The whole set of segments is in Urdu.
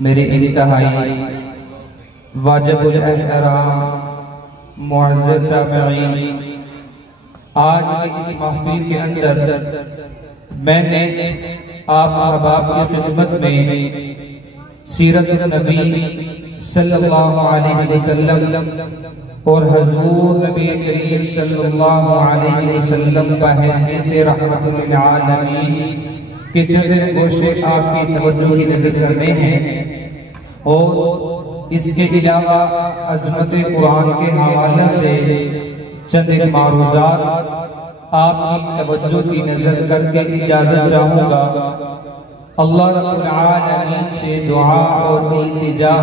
میرے انتہائی واجب الاحترام معزز سامعین، آج کی اس محفل کے اندر میں نے آپ احباب کی خدمت میں سیرت النبی صلی اللہ علیہ وسلم اور حضور نبی کریم صلی اللہ علیہ وسلم کا حیثیت رحمت للعالمین کے چند گوشے آپ کی توجہ کی نظر کرنے ہیں، اور اس کے علاوہ عظمت قرآن کے حوالے سے چند معروضات آپ کی توجہ کی نظر کر کے اجازت چاہوں گا۔ اللہ رب العالمین سے دعا اور التجا،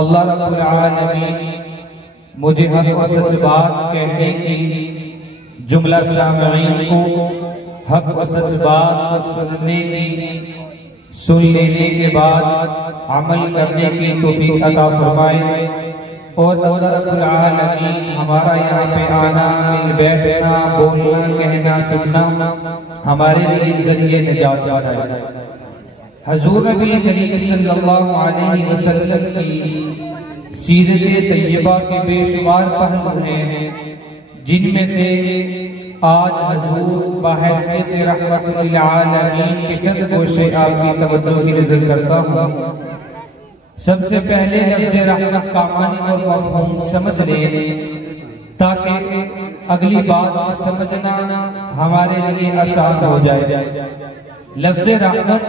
اللہ رب العالمین مجھے حق و سچ بات کہنے کی، جملہ سامعین کو حق و سچ بات سننے کی، سن لینے کے بعد عمل کرنے کی توفیق عطا فرمائے، اور اللہ رب العالمین ہمارا یہاں پہ آنا، مل بیٹھنا، بولنا، کہنا، سننا ہمارے لیے ذریعے نجات بنائے۔ حضور نبی کریم صلی اللہ علیہ وسلم کی سیرت طیبہ کے بے شمار پہلو ہیں، جن میں سے آج حضور بحیثیت رحمت للعالمین کے چند گوشے آپ کی توجہ کی نظر کرتا ہوں۔ سب سے پہلے لفظ رحمت کا معنی اور مفہوم سمجھ لیں تاکہ اگلی بات سمجھنا ہمارے لیے آسان ہو جائے۔ لفظ رحمت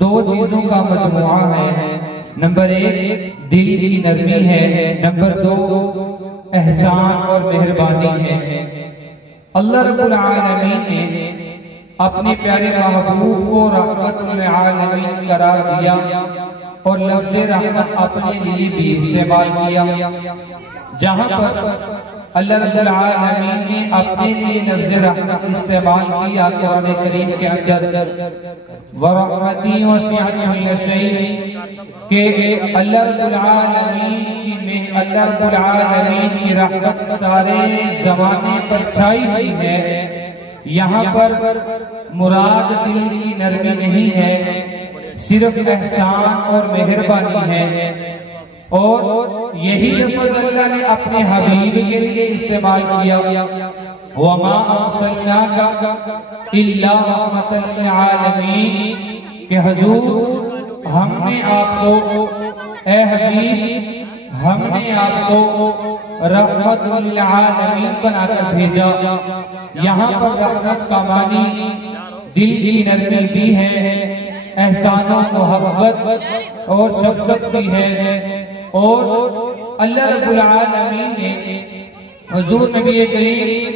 دو چیزوں کا مجموعہ ہے، نمبر ایک دل کی نرمی ہے، نمبر دو احسان اور مہربانی ہے۔ اللہ رب العالمین نے اپنے پیارے محبوب کو رحمت للعالمین قرار دیا اور لفظ رحمت اپنے لیے بھی استعمال کیا۔ جہاں پر اللہ رب العالمین نے اپنے لیے لفظ رحمت استعمال کیا قرآن کریم کے اندر، وَرَحْمَتِي وَسِعَتْ كُلَّ شَيْءٍ، کہ اللہ رب العالمین کی رحمت سارے زمانے پر چھائی ہوئی ہے۔ یہاں پر مراد دل کی نرمی نہیں ہے، صرف احسان اور مہربانی ہے، اور یہی لفظ اللہ نے اپنے حبیب کے لیے استعمال کیا، وَمَا أَرْسَلْنَاكَ إِلَّا رَحْمَةً لِلْعَالَمِينَ، کہ حضور ہم نے آپ کو، اے حبیب ہم نے آپ کو رحمت للعالمین بنا کر بھیجا۔ یہاں پر رحمت کا معنی دل کی نرمی بھی ہے، احسان و محبت اور شفقت بھی ہے، اور اللہ رب العالمین نے حضور نبی کریم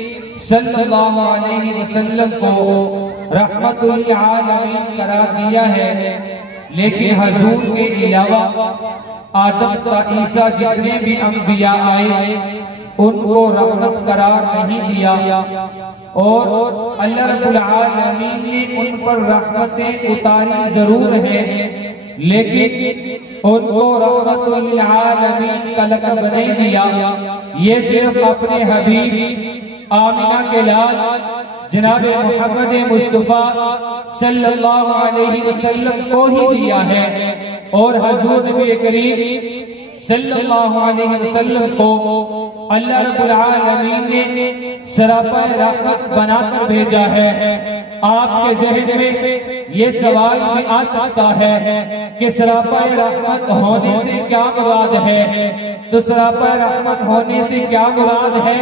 صلی اللہ علیہ وسلم کو رحمت للعالمین قرار دیا ہے، لیکن حضور کے علاوہ آدم تا عیسیٰ جتنے بھی انبیاء آئے ان کو رحمت قرار نہیں دیا، اور اللہ رب العالمین نے ان پر رحمتیں اتاری ضرور ہیں، لیکن ان کو رحمت للعالمین کا لقب نہیں دیا۔ یہ صرف اپنے حبیب آمنہ کے لال جناب محمد مصطفیٰ صلی اللہ علیہ وسلم کو ہی دیا ہے، اور حضور نبی کریم صلی اللہ علیہ وسلم کو اللہ رب العالمین نے سراپا رحمت بنا کر بھیجا ہے۔ آپ کے ذہن میں یہ سوال بھی آ سکتا ہے کہ سراپا رحمت ہونے سے کیا مراد ہے؟ تو سراپا رحمت ہونے سے کیا مراد ہے،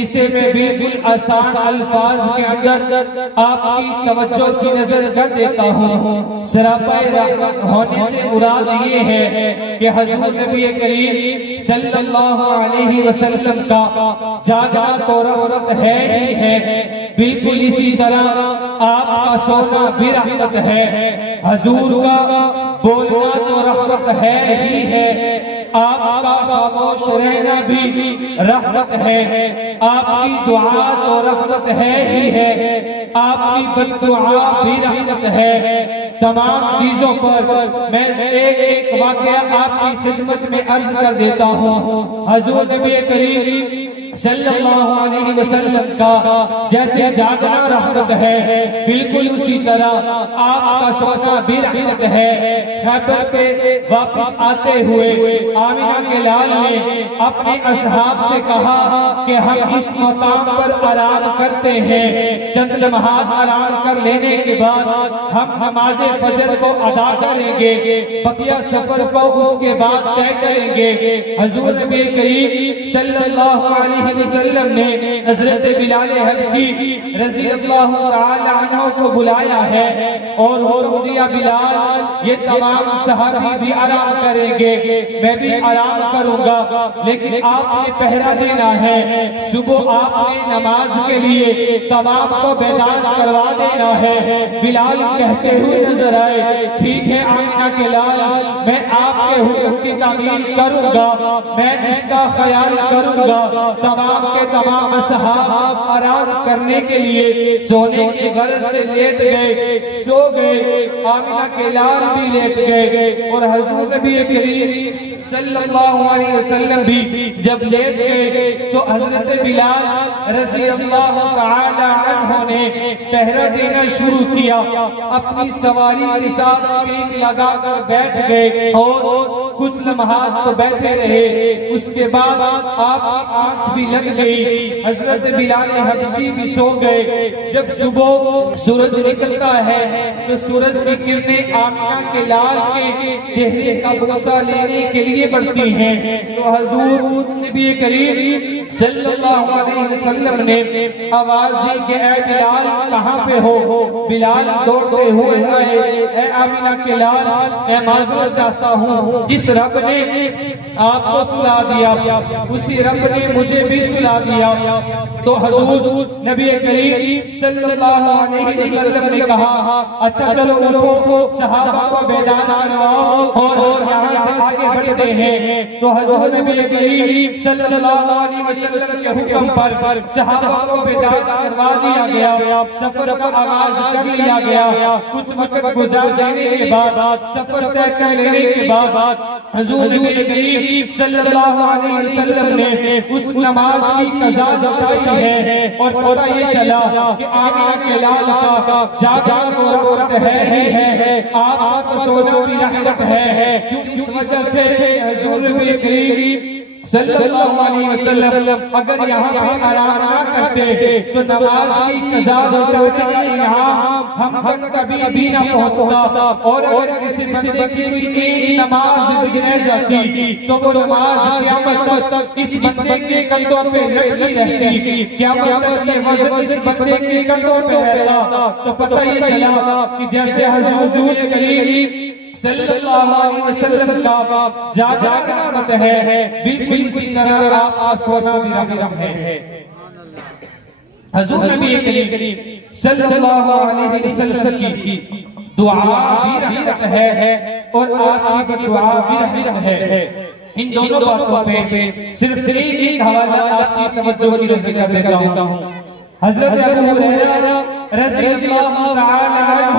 اسے میں بالکل آسان الفاظ کے اندر آپ کی توجہ کی نظر کر دیتا ہوں۔ سراپا رحمت ہونے سے مراد یہ ہے کہ حضور نبی کریم صلی اللہ علیہ وسلم کا جاگنا تو رحمت ہے ہی ہے، بالکل اسی طرح آپ کا سونا بھی رحمت ہے، حضور کا بولنا تو رحمت ہے ہی ہے، آپ کا خاموش رہنا بھی رحمت ہے، آپ کی دعا تو رحمت ہے ہی ہے، آپ کی بد دعا بھی رحمت ہے۔ تمام چیزوں پر میں ایک ایک واقعہ آپ کی خدمت میں عرض کر دیتا ہوں۔ حضور نبی کریم صلی اللہ علیہ وسلم کا جیسے جاگنا رحمت ہے، بالکل اسی طرح آپ کا سونا بھی رحمت ہے۔ خیبر پہ واپس آتے ہوئے آمنہ کے لال نے اپنے اصحاب سے کہا کہ ہم اس مقام پر آرام کرتے ہیں، چند لمحات آرام کر لینے کے بعد ہم نماز فجر کو ادا کریں گے، بقیہ سفر کو اس کے بعد طے کریں گے۔ حضور نبی کریم صلی اللہ علیہ وسلم نے حضرت بلال حبشی رضی اللہ تعالی عنہ کو بلایا ہے اور حکم دیا بلال یہ تمام صحابی بھی آرام کریں گے، میں بھی آرام کروں گا، لیکن آپ نے پہرا دینا ہے، صبح آپ نے نماز کے لیے تمام کو بیدار کروا دینا ہے۔ بلال کہتے ہوئے نظر آئے، ٹھیک ہے آمنہ کے لال، میں آپ کے حکم کی تعمیل کروں گا، میں اس کا خیال کروں گا۔ تمام کے تمام صحابہ آرام کرنے کے لیے سونے کی غرض سے لیٹ گئے، سو گئے، آمنہ کے لال بھی لیٹ گئے اور حضور نبی کریم صلی اللہ علیہ وسلم بھی جب لیٹ گئے تو حضرت بلال رضی اللہ تعالی عنہ نے پہرا دینا شروع کیا، اپنی سواری کے ساتھ پیٹ لگا کر بیٹھ گئے اور کچھ لمحات تو بیٹھے رہے، اس کے بعد آپ کی آنکھ بھی لگ گئی، حضرت بلال حبشی بھی سو گئے۔ جب صبح سورج نکلتا ہے تو سورج کی کرنیں آمنہ کے لال کے چہرے کا بوسہ لینے کے لیے بڑھتی ہیں، تو حضور نبی کریم صلی اللہ علیہ وسلم نے آواز دی کہ اے بلال کہاں پہ ہو؟ بلال دوڑتے ہوئے آئے، اے آمنہ کے لال میں معذرت چاہتا ہوں، جس رب نے آپ کو سلا دیا اسی رب نے مجھے بھی سلا دیا۔ تو حضور نبی کریم صلی اللہ علیہ وسلم نے کہا اچھا چلو اٹھو، صحابہ کو بیدار کرواؤ اور یہاں سے آگے بڑھتے ہیں۔ تو حضور نبی کریم صلی اللہ علیہ وسلم کے حکم پر صحابہ کو بیدار کروا دیا گیا، سفر کا آغاز کر لیا گیا۔ کچھ وقت گزار جانے کے بعد سفر طے کر لینے کے بعد حضور نبی کریم صلی اللہ علیہ وسلم نے اس نماز کی قضا بتائی ہے اور پتہ یہ چلا کہ آمنہ کے لال کا جا کو رحمت ہے، آپ کو سونا بھی رحمت ہے، کیوں اس وجہ سے حضور نبی کریم صلی اللہ علیہ وسلم اگر یہاں پہ آرام نہ کرتے تو نماز کی قضا ہوتے یہاں ہم تک کبھی بھی نہ پہنچتا، اور اگر کسی بندے کی ایک نماز رہ جاتی تو وہ نماز قیامت تک اس بندے کے کندھوں پہ لٹکی رہتی، قیامت تک یہ وزن اس بندے کے کندھوں پہ رہتا۔ تو پتہ یہ چلا کہ جیسے حضور کریم صلی اللہ علیہ وسلم کا جا رحمت ہے، بالکل اسی طرح آپ سونا بھی رحمت ہے۔ حضور نبی کریم صلی اللہ علیہ وسلم کی دعا بھی رحمت ہے اور آپ کی دعا بھی رحمت ہے۔ ان دونوں باتوں پہ صرف ایک حوالہ آپ کی توجہ کی نظر کر دیتا ہوں۔ حضرت ابو ہریرہ رضی اللہ تعالی عنہ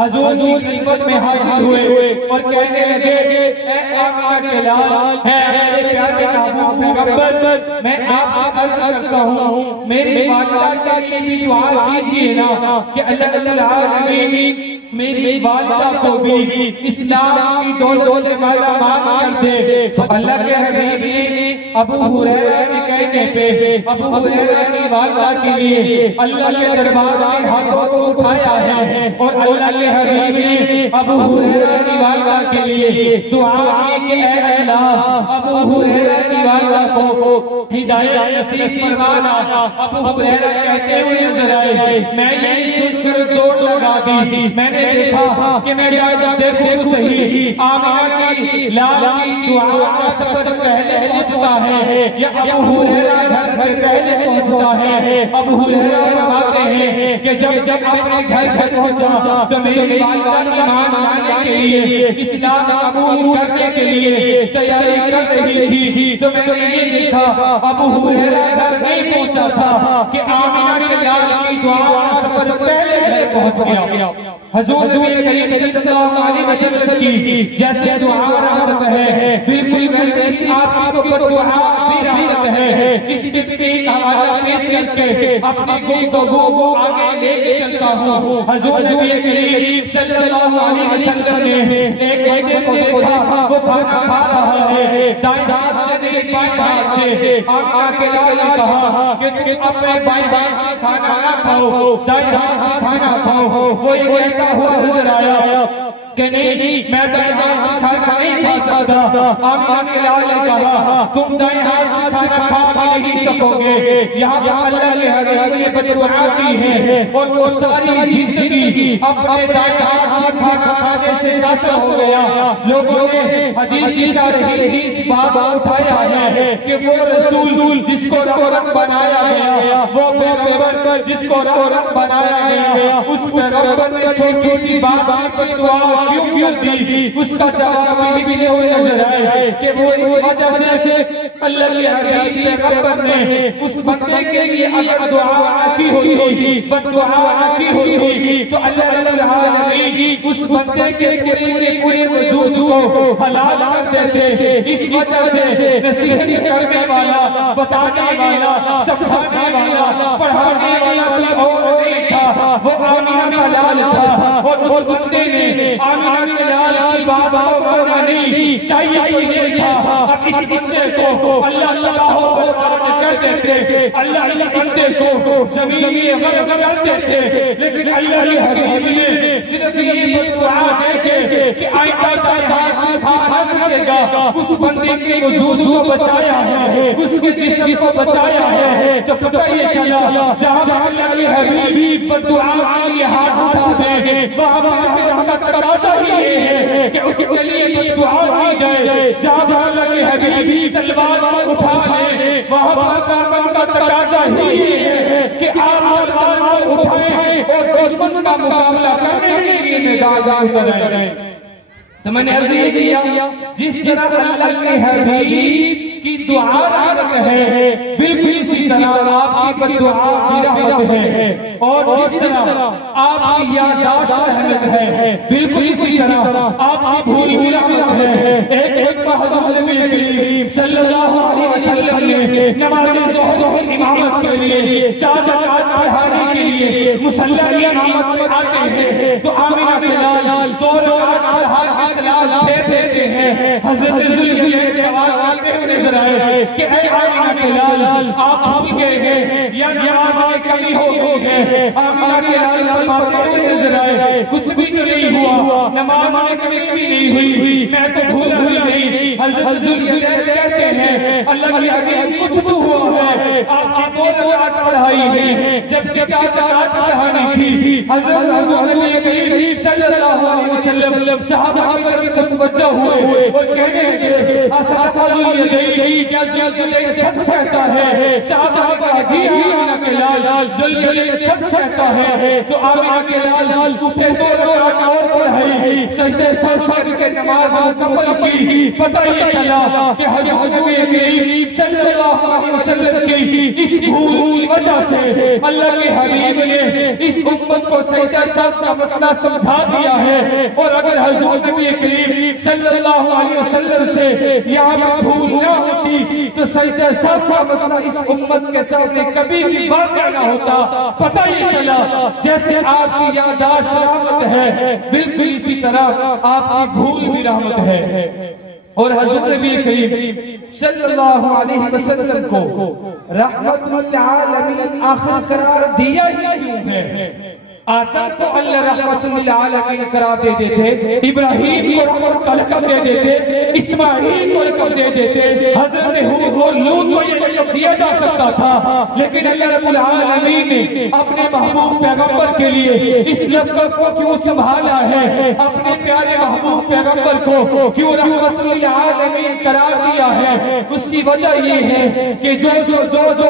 حضور کی خدمت میں حاضر ہوئے اور کہنے لگے اے آمنہ کے لال، اے میرے پیارے محبوب پیغمبر، میں آپ سے عرض کرتا ہوں میری والدہ کے لیے بھی دعا کیجئے نا کہ اللہ العالمین میری والدہ کو بھی اسلام کی دولت سے مالا مال کر دے۔ تو اللہ کے حبیب نے ابو ہریرہ کے کہنے پہ ابو ہریرہ کی والدہ کے لیے اللہ کے دربار میں ہاتھوں کو اٹھایا ہے اور اللہ کے حبیب نے ابو ہریرہ کی والدہ کے لیے دعا کی کہ اے اللہ ابو ہریرہ کی والدہ کو ہدایت نصیب فرمانا۔ ابو ہریرہ کہتے ہوئے نظر آئے، میں نے سن کر دوڑ لگا دی، میں نے دیکھا کہ میں جا دیکھوں صحیح آمنہ کی لال کی دعا کا سب سے پہلے پہنچتا ہے یا ابو ہریرہ گھر پہلے پہنچتا ہے۔ ابو ہریرہ فرماتے ہیں کہ جب اپنے گھر پہنچا تو میری والدہ ایمان لانے کے لیے اسلام قبول کرنے کے لیے تیاری کر رہی تھی، تو میں نے یہ دیکھا ابو ہریرہ گھر نہیں پہنچا تھا کہ آمنہ کے لال کی دعا سب سے پہلے پہنچ گیا۔ حضور نبی کریم صلی اللہ علیہ وسلم کی جیسے دعا رحمت ہے، بالکل ویسے ہی آپ کو دعا بھی رحمت ہے۔ اس قسم کی حالات کر کے اپنے گفتگو آگے لے کے چلتا ہوں۔ حضور نبی کریم صلی اللہ علیہ وسلم نے ایک بندے کو دیکھا، وہ کھانا کھا رہا ہے، دائیں ہاتھ سے نہیں بائیں ہاتھ سے۔ آمنہ کے لال نے کہا کہ تم اپنے بائیں ہاتھ سے کھانا نہ کھاؤ، دائیں ہاتھ سے کھانا کھاؤ۔ وہ یہ کہتا ہوا نظر آیا کہ نہیں، میں دائیں ہاتھ سے کھانا نہیں کھا سکتا۔ آمنہ کے لال نے کہا تم دائیں ہاتھ سے کھانا کھا نہیں سکو گے۔ یہاں پر اللہ کے حبیب نے بددعا کی ہے اور وہ ساری زندگی اپنے دائیں ہاتھ سے کھانا کھانے سے قاصر ہو گیا۔ لوگوں نے حدیث کی صحیح اس بات اٹھایا ہے کہ وہ رسول جس کو رب بنایا گیا، وہ پیغمبر جس کو رب بنایا گیا، اس پیغمبر نے چھوٹی سی بات پر دعا کیوں دی؟ اس کا جواب بھی نظر آئے کہ وہ اس وجہ سے اللہ کے حبیب پیغمبر نے اس بندے کے لیے اگر دعا کی ہوئی، بد دعا کی ہوئی تو اللہ رب العالمین اس بندے کے پورے وجود کو حلال کر دیتے۔ اس وجہ سے نصیحت کرنے والا، بتانے والا، سمجھانے والا، پڑھانے والا کوئی اور نہیں تھا، وہ آمنہ کا لال تھا۔ اور اس بندے نے آمنہ کے لال کی بات کو مانا نہیں، چاہیے نہیں تھا۔ اب اس بندے کو اللہ کر دیتے، اللہ اس بندے کو زمین میں غرق کر دیتے، لیکن اللہ کے حبیب نے صرف یہ دعا دے کے کہ آئندہ دائیں ہاتھ سے کھا سکے گا، اس بندے کے وجود کو بچایا ہے، اس کے جسم کو بچایا ہے۔ تو پتہ یہ چلا جہاں اللہ کے حبیب پر دعا کے لیے ہاتھ اٹھا دے، وہاں کا تقاضا یہ ہے کہ اس کے لیے دعا کی جائے۔ جہاں اللہ کے حبیب تلوار اٹھا لے، وہاں کا تقاضا یہ ہے کہ آپ تلوار اٹھائیں اور دشمن کا مقابلہ کرنے کے لیے میدان اتریں۔ تو میں نے عرض یہ کیا جس طرح اللہ کے حبیب کی دعا رحمت ہے، بالکل اسی طرح آپ کی بد دعا کی رحمت ہے، اور جس طرح آپ کی یادداشت رحمت ہے، بالکل اسی طرح آپ کی بھول بھی رحمت ہے۔ ایک حضور نبی کریم صلی اللہ علیہ وسلم نے نماز ظہر امامت کے لیے 4 رکعت پڑھانے کے لیے مصلی کی امامت میں آتے ہیں تو آمنہ کے لال 2 رکعت پڑھا کے سلام پھیرتے ہیں۔ حضرت ذوالفضل سوال کرتے ہوئے نظر آئے کہ اے آمنہ کے لال آپ بھول گئے ہیں یا نماز میں کمی ہو گئی ہے؟ آمنہ کے لال فرماتے ہوئے نظر آئے کچھ بھی نہیں ہوا، نماز میں کمی نہیں ہوئی، میں تو بھولا نہیں۔ حضرت ذوالفضل کہتے ہیں اللہ کی حبیب کچھ تو ہوا ہے، آپ نے 2 رکعت پڑھائی ہے جبکہ 4 رکعت پڑھانی تھی۔ حضرت نبی کریم صلی اللہ علیہ وسلم صحابہ کی طرف متوجہ ہوئے اور کہنے لگے کیا ذوالفضل سچ کہتا ہے؟ صحابہ جی آمنہ کے لال ذوالفضل سچ کہتا ہے۔ تو آمنہ کے لال اٹھے 2 رکعت اور پڑھائی، سجدے سر کے نماز مکمل کی۔ پتہ یہ چلا کہ حضرت نبی کریم صلی اللہ علیہ وسلم کی اس بھول کی وجہ سے اللہ کے حبیب نے اس امت کو سجدہ سر کا مسئلہ سمجھا دیا ہے۔ اور اگر حضرت نبی کریم صلی اللہ علیہ وسلم سے یہاں بھول نہ ہوتی تو سجدہ سر کا مسئلہ اس امت کے سامنے کبھی بھی واقع نہ ہوتا۔ پتہ یہ چلا جیسے آپ کی یادداشت رحمت ہے، بالکل اسی طرح آپ کی بھول بھی رحمت ہے۔ اور حضرت نبی کریم صلی اللہ علیہ وسلم کو رحمت للعالمین آخر قرار دیا ہی کیوں ہے؟ آدم کو اللہ رحمت للعالمین قرار دے دیتے، ابراہیم کو رحمت کا لقب دے دیتے، اسماعیل کو لقب دے دیتے، حضرت ہود اور لوط کو یہ لقب دیا جا سکتا تھا، لیکن اللہ رب العالمین نے اپنے محبوب پیغمبر کے لیے اس لقب کو کیوں سنبھالا ہے؟ اپنے پیارے محبوب پیغمبر کو کیوں رحمت للعالمین قرار دیا ہے؟ اس کی وجہ یہ ہے کہ جو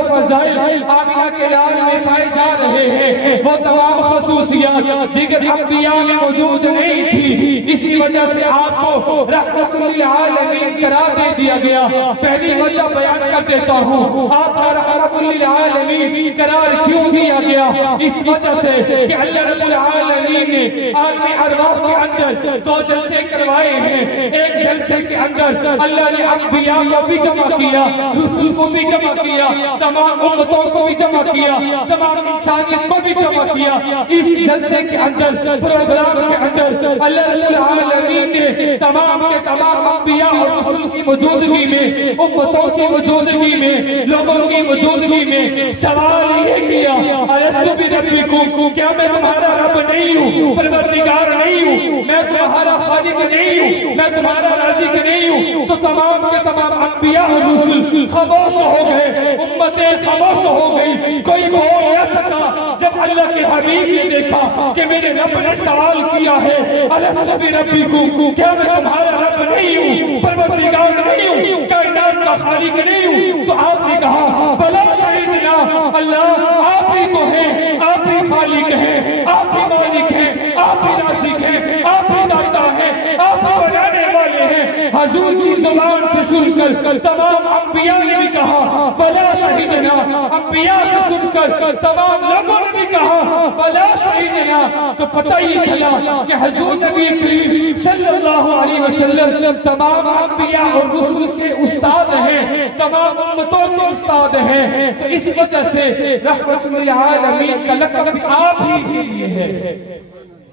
فضائل آمنہ کے لال میں پائے جا رہے ہیں وہ تمام خصوصیات دیگر انبیاء میں موجود نہیں تھی، اسی وجہ سے آپ کو رحمت للعالمین قرار دے دیا گیا۔ پہلی وجہ بیان کر دیتا ہوں آپ کا رحمت للعالمین قرار کیوں دیا گیا؟ اس وجہ سے کہ اللہ رب العالمین نے عالم ارواح کے اندر دو جلسے کروائے ہیں۔ ایک جلسے کے اندر اللہ نے انبیاء کو بھی جمع کیا، رسول کو بھی جمع کیا، تمام امتوں کو بھی جمع کیا، تمام انسانیت کو بھی جمع کیا۔ اس جلسے کے اندر، پروگرام کے اندر اللہ رب العالمین نے تمام کے تمام انبیاء اور رسول کی موجودگی میں، امتوں کی موجودگی میں، لوگوں کی موجودگی میں سوال یہ کیا، الستو بربکم، کیا میں تمہارا رب نہیں ہوں، پروردگار نہیں ہوں، میں تمہارا خالق نہیں ہوں، میں تمہارا رازق نہیں ہوں؟ تو تمام کے تمام انبیاء اور رسول خاموش ہو گئے، امتیں خاموش ہو گئی، کوئی بول نہ سکا۔ جب اللہ کے حبیب نے دیکھا کہ میرے رب نے سوال کیا ہے، الستو بربکم، کیا میں تمہارا رب نہیں ہوں، پروردگار نہیں ہوں، کائنات کا خالق نہیں ہوں؟ تو آپ نے کہا بلا شہیدنا، اللہ آپ ہی تو ہیں، آپ ہی خالق ہیں، آپ ہی مالک ہیں، آپ ہی رازق ہیں، آپ ہی داتا ہیں، آپ ہی بنانے والے ہیں۔ حضور کی زبان سے سن کر تمام انبیاء نے بھی کہا بلا شہیدنا، انبیاء سے سن کر تمام لوگوں نے بھی کہا بلا شہیدنا۔ تو پتہ ہی چلا کہ حضور نبی کریم صلی اللہ علیہ وسلم تمام انبیاء اور رسول کے استاد ہیں، تمام امتوں کے استاد ہیں۔ تو اس وجہ سے رحمت للعالمین کا لقب آپ ہی کے لیے ہے۔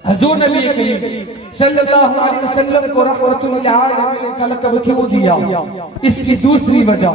حضور نبی کریم صلی اللہ علیہ وسلم کو رحمت للعالمین کا لقب کیوں دیا؟ اس کی دوسری وجہ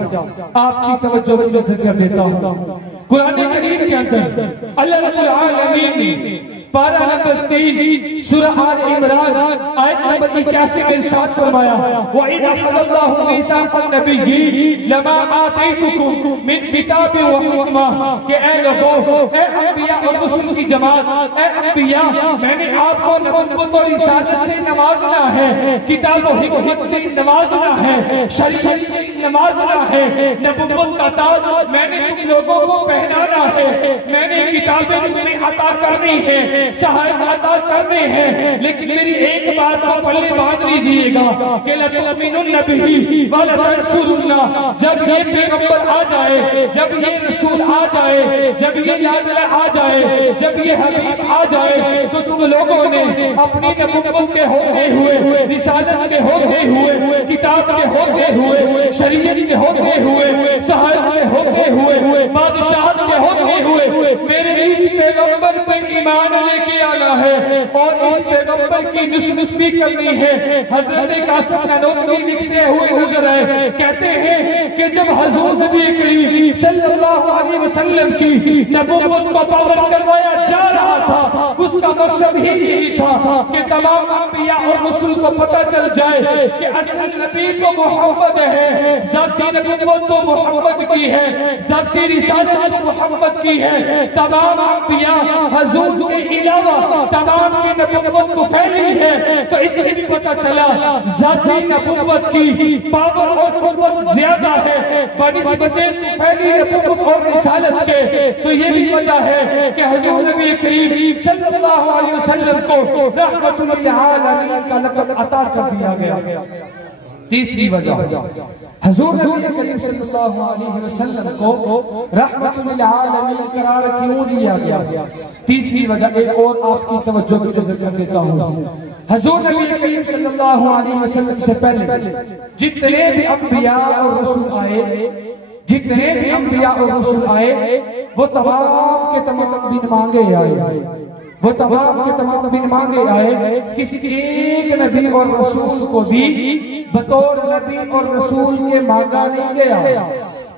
آپ کی توجہ سے کر دیتا ہوں۔ قرآن کریم کے اندر اللہ رب العالمین نے پارہ نمبر 3 سورہ آل عمران آیت نمبر 81 میں ارشاد فرمایا وَإِذْ أَخَذَ اللَّهُ مِيثَاقَ النَّبِيِّينَ لَمَا آتَيْتُكُم مِّن كِتَابٍ وَحِکمَةٍ کہ اے لوگوں، اے انبیاء اور رسول کی جماعت، اے انبیاء، میں نے آپ کو نبوت اور رسالت سے نوازنا ہے، کتاب و حکمت سے نوازنا ہے، شریعت سے نوازنا ہے، نبوت کا تاج میں نے تم لوگوں کو پہنانا ہے، میں نے کتابیں تمہیں عطا کرنی ہے، صحائف عطا کرنے ہیں۔ لیکن میری ایک بات کو پلے باندھ لیجئے گا کہ لَتُؤْمِنُنَّ بِهِ وَلَتَنْصُرُنَّهُ، جب یہ پیغمبر آ جائے، جب یہ رسول آ جائے، جب یہ لادلہ آ جائے، جب یہ حبیب آ جائے، تو تم لوگوں نے اپنی نبوت کے ہوتے ہوئے، رسالت کے ہوتے ہوئے، کتاب کے ہوتے ہوئے، شریعت کے ہوتے ہوئے، صحائف کے ہوتے ہوئے، بادشاہت کے ہوتے ہوئے میرے اس پیغمبر پر ایمان لے کے آنا ہے اور اس پیغمبر کی نسبت بھی کرنی ہے۔ حضرت قاسم نانوتوی لکھتے ہوئے گزر ہے، کہتے ہیں کہ جب حضور نبی کریم صلی اللہ علیہ وسلم کی نبوت کو پاور کروایا جا رہا تھا، اس کا مقصد ہی یہی تھا کہ تمام انبیاء اور رسول کو پتہ چل جائے کہ اصل نبی تو محمد ہے، ذاتی نبوت تو محمد کی ہے، ذاتی رسالت تو محمد کی ہے۔ تمام انبیاء حضور کے علاوہ تمام کی نبوت کو پھیلی ہے، تو اس سے پتہ چلا ذاتی نبوت کی پاور اور قوت زیادہ ہے بنسبت پھیلی نبوت اور رسالت کے۔ تو یہ بھی وجہ ہے کہ حضور نبی کریم صلی اللہ علیہ وسلم کو رحمت للعالمین کا لقب عطا کر دیا گیا۔ تیسری وجہ حضور نبی کریم صلی اللہ علیہ وسلم کو رحمت للعالمین قرار کیوں دیا گیا؟ تیسری وجہ ایک اور آپ کی توجہ کو جذب کر دیتا ہوں۔ حضور نبی کریم صلی اللہ علیہ وسلم سے پہلے جتنے بھی انبیاء اور رسول آئے، جتنے بھی انبیاء اور رسول آئے، وہ تمام کے تمام بن مانگے آئے، وہ تمام کے تمام بن مانگے آئے۔ کسی ایک نبی اور رسول کو بھی بطور نبی اور رسول کے مانگا نہیں گیا،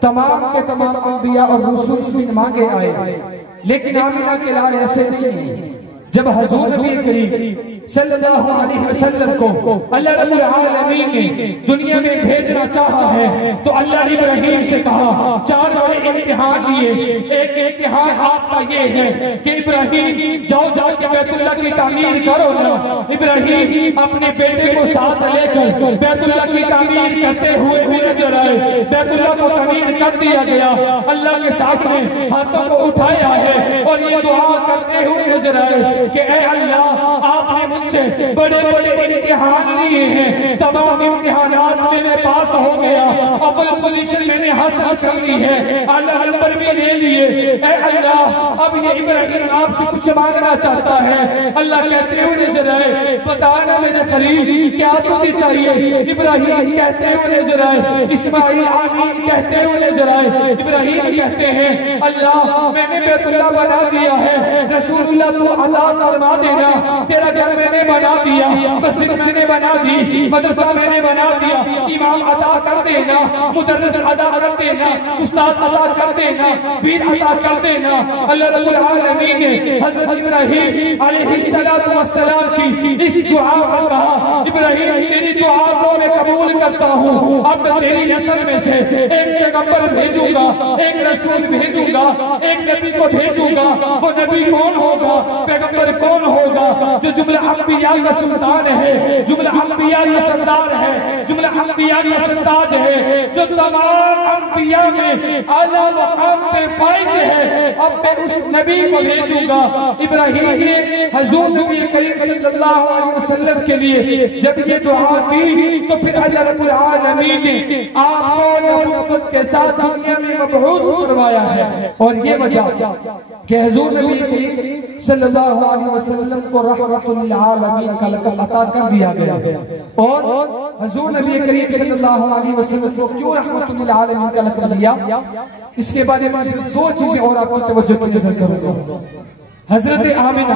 تمام کے تمام انبیاء اور رسول بن مانگے آئے۔ لیکن آمینہ کے لال ایسے نہیں۔ جب حضور نبی کریم صلی اللہ علیہ وسلم کو اللہ رب العالمین نے دنیا میں بھیجنا چاہا ہے تو اللہ ابراہیم سے کہا، چار بڑے امتحان لیے۔ ایک امتحان آپ کا یہ ہے کہ ابراہیم جاؤ جا کے بیت اللہ کی تعمیر کرو نا۔ ابراہیم اپنے بیٹے کو ساتھ لے کر بیت اللہ کی تعمیر کرتے ہوئے نظر آئے۔ بیت اللہ کو تعمیر کر دیا گیا، اللہ کے ساتھ میں ہاتھوں کو اٹھایا ہے اور یہ دعا کرتے ہوئے نظر آئے کہ اے اللہ، آپ نے مجھ سے بڑے بڑے امتحان لیے ہیں تمام امتحانات میں میں پاس ہو گیا، اول پوزیشن میں نے حاصل کر لی ہے، اعلیٰ نمبر بھی لے لیے، اے اللہ اب یہ ابراہیم آپ سے کچھ مانگنا چاہتا ہے۔ اللہ کہتے ہوئے نظر آئے، بتانا میرے خلیل کیا تجھے چاہیے؟ ابراہیم کہتے ہوئے نظر آئے، اسماعیل آمین کہتے ہوئے نظر آئے۔ ابراہیم کہتے ہیں اللہ میں نے بیت اللہ بنا دیا ہے، رسول اللہ تو عطا فرما دینا، تیرا گھر میں نے بنا دیا، مسجد میں نے بنا دی، مدرسہ میں نے بنا دیا، امام عطا کر دینا، مدرس عطا کر دینا، استاد عطا کر دینا، پیر عطا کر دینا۔ اللہ رب العالمین نے حضرت ابراہیم علیہ السلام کی اس دعا کو کہا، ابراہیم تیری دعا کو میں قبول کرتا ہوں، اب تیری نسل میں سے ایک پیغمبر بھیجوں گا، ایک رسول بھیجوں گا، ایک نبی کو بھیجوں گا۔ وہ نبی کون ہوگا؟ پیغمبر کون ہوگا؟ جو جملہ انبیاء کا سلطان ہے، جملہ انبیاء کا سردار ہے، جملہ انبیاء کا سرتاج ہے، جو تمام انبیاء میں اعلیٰ مقام پہ فائز ہے۔ اب میں اس نبی کو بھیجوں گا۔ ابراہیم نے حضور نبی کریم صلی اللہ علیہ وسلم کے لیے جب یہ دعا دی تو پھر اللہ رب العالمین نے آپ کو نبوت کے ساتھ دنیا میں مبعوث فرمایا ہے۔ اور یہ وجہ کہ حضور نبی کریم صلی اللہ علیہ وسلم کو رحمت للعالمین کا لقب عطا کر دیا گیا، اور حضور نبی کریم صلی اللہ علیہ وسلم کو کیوں رحمت للعالمین کا لقب دیا، اس کے بارے میں دو چیزیں اور آپ کو توجہ کی نظر کروں گا۔ حضرت آمینہ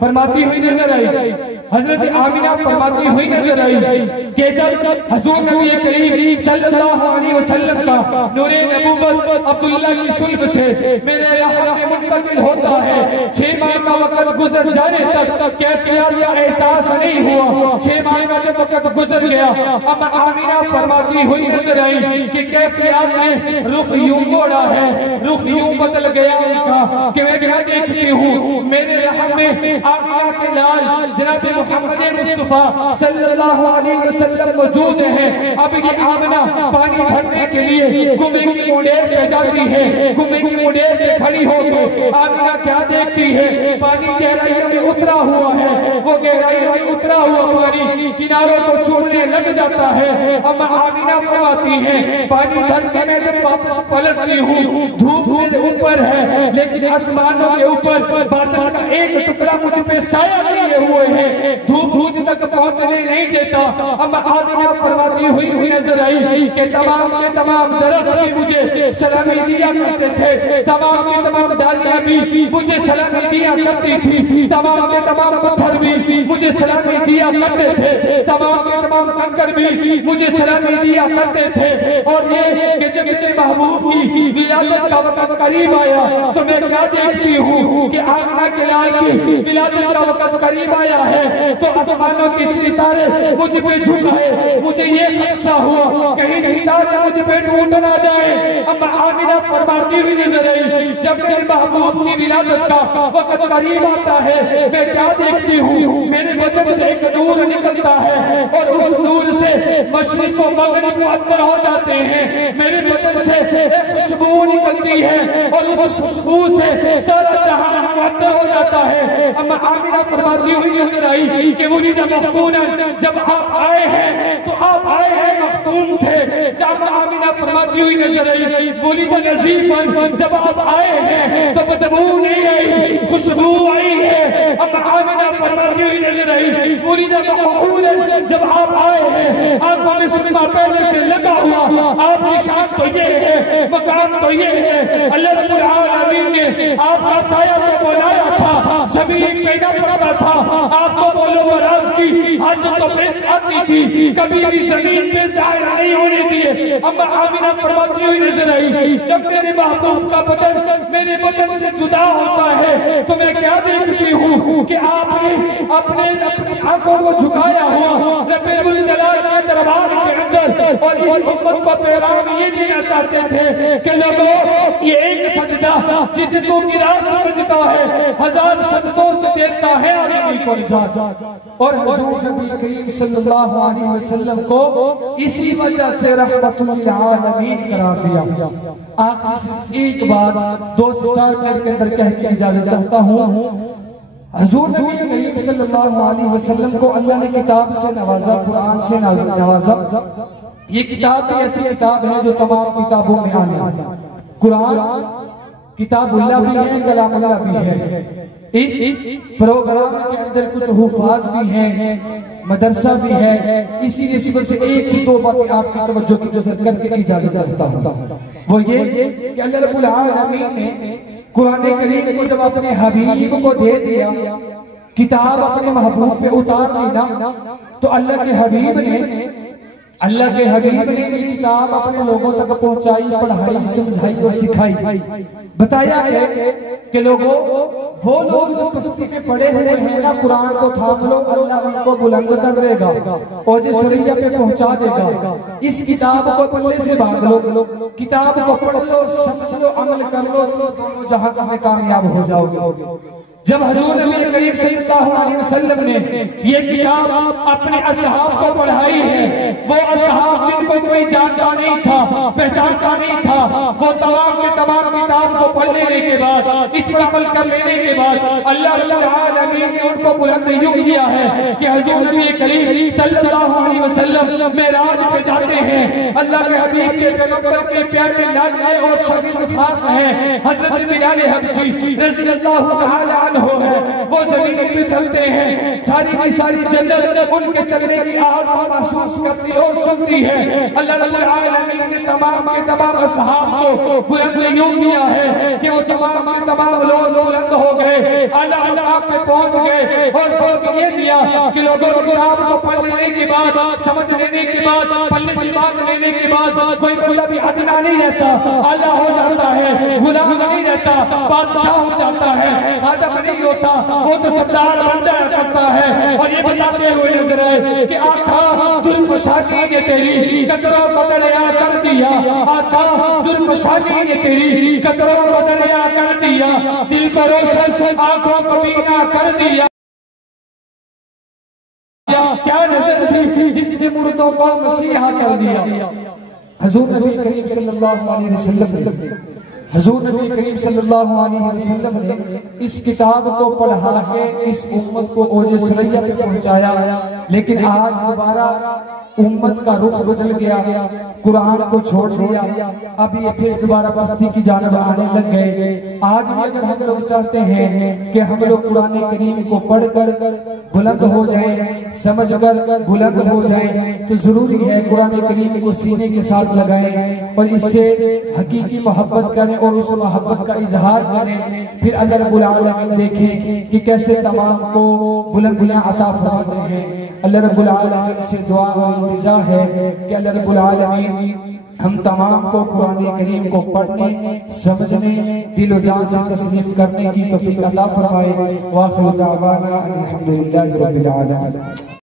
فرماتی ہوئی نظر آئی، حضرت آمینہ فرماتی ہوئی نظر آئی کہ جب حضور نبی کریم صلی اللہ علیہ وسلم کا نور نبوت عبداللہ کی سلب سے میرے رحم میں منتقل ہوتا ہے، 6 ماہ کا وقت گزر جانے تک کیفیت کا احساس نہیں ہوا۔ 6 ماہ کا جب وقت گزر گیا، اب آمینہ فرماتی ہوئی نظر آئی کہ کیفیت میں رخ یوں موڑا ہے، رخ یوں بدل گیا ان کا کہ میں کیا دیکھتی ہوں میرے رحم میں آمینہ کے لال جناب محمد مصطفیٰ صلی اللہ علیہ وسلم موجود ہیں۔ اب یہ آمینہ پانی بھرنے کے لیے کنویں کی منڈیر پہ جاتی ہے، کنویں کی منڈیر پہ کھڑی ہو کے آمینہ کیا دیکھتی ہے؟ پانی گہرائی میں اترا ہوا ہے، وہ گہرائی میں اترا ہوا پانی کناروں کو چومنے لگ جاتا ہے۔ اب آمینہ فرماتی ہے پانی بھر کے میں جب واپس پلٹتی ہوں، دھوپ میرے اوپر ہے لیکن آسمانوں کے اوپر بادل کا ایک ٹکڑا مجھ پہ سایہ کیے ہوئے ہیں، دھوپ مجھ تک پہنچنے نہیں دیتا۔ اب آمینہ فرماتی ہوئی نظر آئی کہ تمام کے تمام درخت بھی مجھے سلامی دیا کرتے تھے، تمام کے تمام ڈالیاں بھی مجھے سلامی دیا کرتی تھی، تمام کے تمام پتھر بھی مجھے سلامی دیا کرتے تھے، تمام کے تمام کنکر بھی مجھے سلامی دیا کرتے تھے۔ اور یہ کہ جب میرے محبوب کی ولادت کا وقت قریب آیا تو میں کیا دیکھتی ہوں کہ آمینہ کے لال کی ولادت کا وقت قریب آیا ہے تو آسمانوں کے ستارے مجھ پہ جھکائے، مجھے یہ خدشہ ہوا کہیں ستارے مجھ پہ ٹوٹ نہ جائے۔ اب آمینہ فرماتی ہوئی نظر آئی جب میرے محبوب کی ولادت کا وقت قریب آتا ہے میں کیا دیکھتی ہوں؟ میرے بدن سے ایک نور نکلتا ہے اور اس نور سے مشرق و مغرب معطر ہو جاتے ہیں، میرے بدن سے ایک خوشبو نکلتی ہے اور اس خوشبو سے سارا جہاں معطر ہو جاتا ہے۔ اما آمینہ فرماتی ہوئی نظر آئی کہ ولد مختونا، جب آپ آئے ہیں تو آپ آئے ہیں مختون تھے۔ جب آمینہ فرماتی ہوئی نظر آئی ولد نظیفا، جب آپ آئے ہیں تو بدبو نہیں آئی، خوشبو آئی ہے۔ اما آمینہ فرماتی ہوئی نظر آئی ولد مقبولا، جب آپ آئے ہیں آنکھوں میں سرما پہلے سے لگا ہوا، آپ کی شان تو یہ ہے، مقام تو یہ ہے، اللہ رب العالمین نے آپ کا سایہ کو بنایا تھا، زمین پہ نہ پڑتا تھا، آپ کو بولو براز کی حاجت تو پیش آتی تھی، کبھی بھی زمین پہ ظاہر نہیں ہونے دیے۔ اما آمینہ فرماتی ہوئی نظر آئی جب میرے محبوب کا بدن میرے بدن سے جدا ہوتا ہے تو میں کیا دیکھتی ہوں کہ آپ نے اپنی آنکھوں کو جھکایا ہوا رب الجلال کے دربار کے اندر، اور اس امت کو پیغام یہ دینا چاہتے تھے کہ لوگوں یہ ایک سجدہ جسے تو گرا سمجھتا ہے 1000 سجدوں سے دیتا ہے آدمی کو نجات۔ اور حضور نبی کریم صلی اللہ علیہ وسلم کو اسی وجہ سے رحمت للعالمین قرار دیا۔ آخر ایک بات 2 سے 4 منٹ کے اندر کہہ کے اجازت چاہتا ہوں حضور نبی کریم صلی اللہ علیہ وسلم کو اللہ نے کتاب سے نوازا، قرآن سے نوازا۔ یہ کتاب بھی ایسی کتاب ہے جو تمام کتابوں میں آنے، قرآن کتاب اللہ بھی ہے، کلام اللہ بھی ہے۔ اس پروگرام کے اندر کچھ حفاظ بھی ہیں، مدرسہ بھی ہے، اسی نسبت سے ایک سے دو باتیں آپ کی توجہ کی جذب کر کے اجازت چاہتا ہوں۔ وہ یہ کہ اللہ رب العالمین نے قرآن کریم کو جب اپنے حبیب کو دے دیا، کتاب اپنے محبوب پہ اتار دینا، تو اللہ کے حبیب نے یہ کتاب اپنے لوگوں تک پہنچائی، پڑھائی، سمجھائی اور سکھائی۔ بتایا ہے کہ لوگوں، وہ لوگ جو پستی پہ پڑے ہوئے ہیں نا، قرآن کو تھام لو، اللہ ان کو بلند کر دے گا اور جس سریہ پہ پہنچا دے گا۔ اس کتاب کو پلے سے بھاگ لو، کتاب کو پڑھ لو، سمجھ لو، عمل کر لو، دونوں جہاں میں کامیاب ہو جاؤ گے۔ جب حضور نبی کریم صلی اللہ علیہ وسلم نے یہ کتاب اپنے اصحاب کو پڑھائی ہے، وہ اصحاب جن کو کوئی جانتا نہیں تھا، پہچانتا نہیں تھا، وہ تمام کے تمام کتاب کو پڑھ لینے کے بعد، اس پر عمل کر لینے کے بعد اللہ رب العالمین نے ان کو بلند یوں کیا ہے کہ حضور نبی کریم صلی اللہ علیہ وسلم معراج پہ جاتے ہیں۔ اللہ کے حبیب کے پیغمبر کے پیارے لاڈلے اور شاگرد خاص ہیں حضرت بلال حبشی رضی اللہ تعالی عنہ ہے، وہ زمین پہ چلتے ہیں، ساری جنت ان کے چلنے کی آہٹ کو محسوس کرتی اور سنتی ہے۔ اللہ رب العالمین نے تمام کے تمام اصحاب کو بلند یوں کیا ہے کہ وہ تمام کے تمام لوگ بلند ہو گئے، اعلیٰ مقام پہ پہنچ گئے، اور فرق یہ دیا کہ لوگوں کتاب کو پڑھ لینے کے بعد، سمجھ لینے کے بعد، پلے سے بات لینے کے بعد کوئی مطلب ادنا نہیں رہتا، اعلیٰ ہو جاتا ہے، غلام نہیں رہتا، بادشاہ ہو جاتا ہے، خادم نہیں ہوتا، وہ تو سردار بن جایا کرتا ہے۔ اور یہ بتاتے ہوئے نظر ہے کہ آقا درمشاشی نے تیری قدروں کو دریا کر دیا، آقا درمشاشی نے تیری قدروں کو دریا کر دیا، دل کو روشن، آنکھوں کو بینا کر دیا۔ کیا نظر تھی جس نے مردوں کو مسیحا کر دیا۔ حضور نبی کریم صلی اللہ علیہ وسلم نے اس کتاب کو پڑھا کے اس امت کو اوج سریہ پہ پہنچایا، لیکن آج دوبارہ امت کا رخ بدل گیا، قرآن کو چھوڑ دیا، اب یہ پھر دوبارہ پستی کی جانب آنے لگ گئے۔ آج بھی اگر ہم لوگ چاہتے ہیں کہ ہم لوگ قرآن کریم کو پڑھ کر بلند ہو جائیں، سمجھ کر بلند ہو جائیں، تو ضروری ہے قرآن کریم کو سینے کے ساتھ لگائیں اور اس سے حقیقی محبت کریں اور اس محبت کا اظہار کریں۔ پھر اللہ رب العالمین دیکھیں کہ کیسے تمام کو بلندیاں عطا فرماتے ہیں۔ اللہ رب العالمین سے دعا اور رضا ہے کہ اللہ رب العالمین ہم تمام کو قرآن کریم کو پڑھنے، سمجھنے، دل و جان سے تسلیم کرنے کی توفیق عطا فرمائے۔ وآخر دعوانا الحمدللہ رب العالمین۔